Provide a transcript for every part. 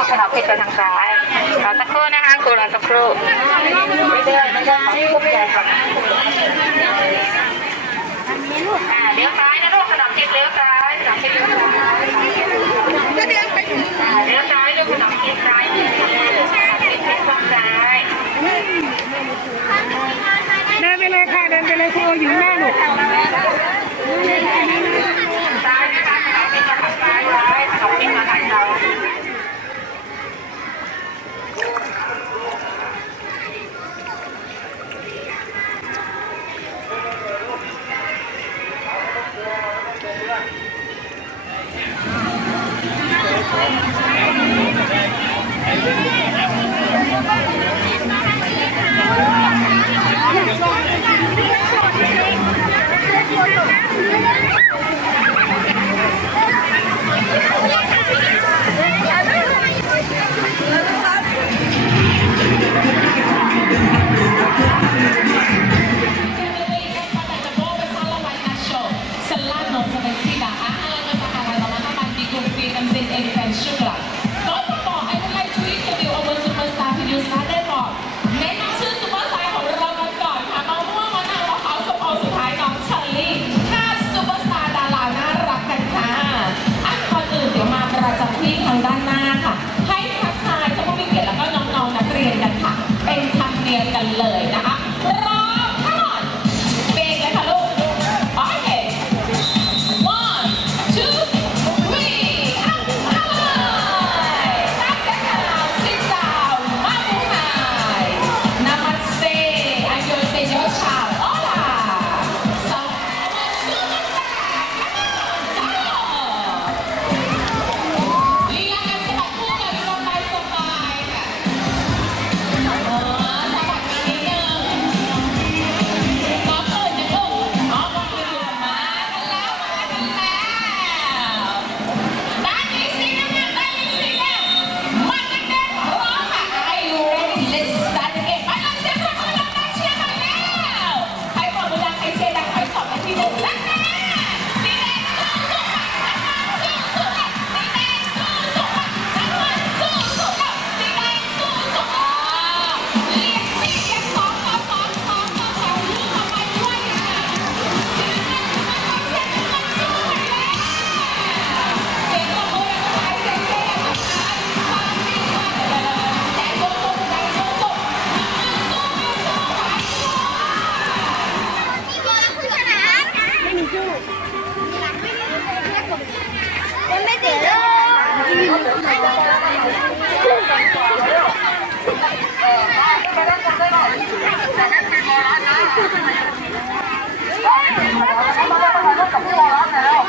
ก็ขนาดผิดไปทางซ้ายรอสักครู่นะคะครูรอสักครู่ไม่ได้ไม่ได้ของผู้ใหญ่ก่อนอ่าเลี้ยวซ้ายนะลูขนาดผิเลี้ยวซ้ายขนาดผิดเลี้ยวซ้ายก่เดินไปอ่าเลี้ยวซ้ายลูกขนาดผิดซ้ายขนาดผิดขวาซ้ายเดินไปเลยค่ะเดินไปเลยครูอยู่หน้า 哎，你别别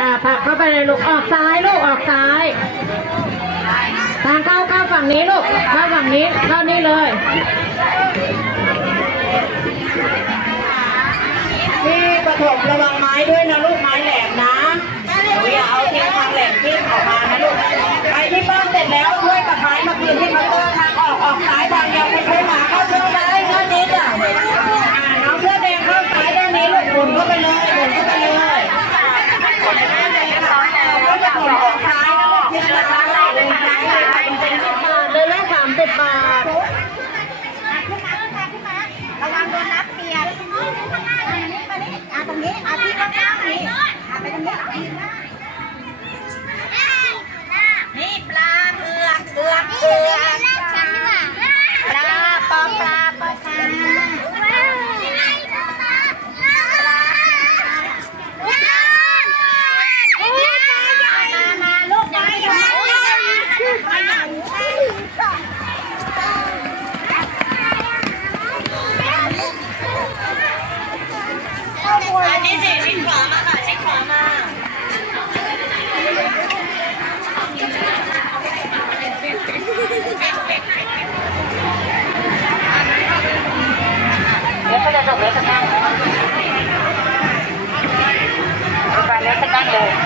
อ่าผักเข้าไปเลยลูก ออกซ้ายลูก ออกซ้าย ทางเข้าเข้าฝั่งนี้ลูก เข้าฝั่งนี้ เข้านี้เลยพี่ประถมระวังไม้ด้วยนะลูกไม้แหลมนะอย่าเอาทิ้งทางแหลมทิ้งออกมานะลูกไปที่ป้อนเสร็จแล้วด้วยกับไม้มาคืนที่เคาน์เตอร์ทางออกออกซ้ายทางเดียวไปไปหมาเข้าช่องไ ako.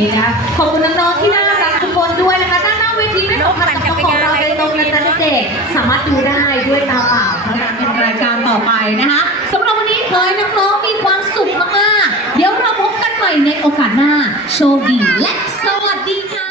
ีนะขอบคุณน้องๆที่น่ารักทุกคนด้วยนะคะด้านหน้าเวทีไม่สำคัญกับของเราโดยตรงนะจ๊ะเด็กสามารถดูได้ด้วยตาเปล่าเท่านั้นเป็รายการต่อไปนะคะสำหรับวันนี้ขอให้น้องๆมีความสุขมากๆเดี๋ยวเราพบกันใหม่ในโอกาสหน้าโชคดีและสวัสดีค่ะ